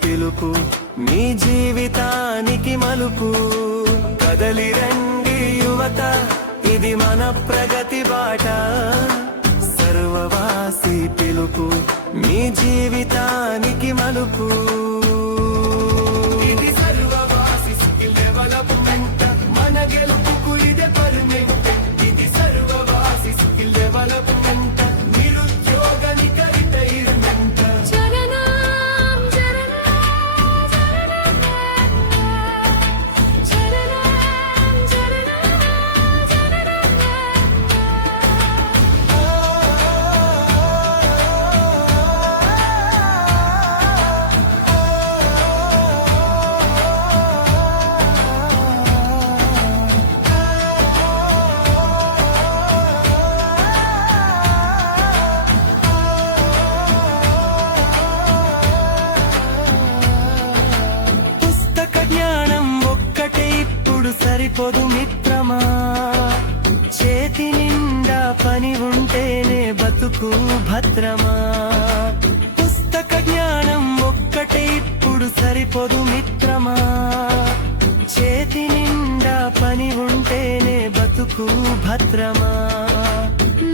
పిలుపు మీ జీవితానికి మలుపు కదలి రండి యువత ఇది మన ప్రగతి బాట సర్వవాసి పిలుపు మీ జీవితానికి మలుపు ఇది సర్వవాసి స్కిల్ డెవలప్మెంట్ మన గెలుపుకు ఇదే పర్మనెంట్ ఇది సర్వవాసి స్కిల్ డెవలప్మెంట్ నిరుద్యోగానికి రిటైర్మెంట్ సరిపోదు మిత్రమా చేతి నిండా పని ఉంటేనే బతుకు భద్రమా పుస్తక జ్ఞానం ఒక్కటే ఇప్పుడు సరిపోదు మిత్రమా చేతి నిండా పని ఉంటేనే బతుకు భద్రమా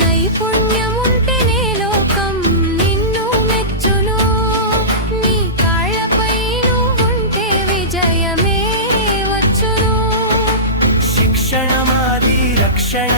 నైపుణ్యం ఉంటేనే లోకం నిన్ను మెచ్చును నీ కాళ్ళపై నువ్వుంటే విజయమే వచ్చును శిక్షణ మాది రక్షణ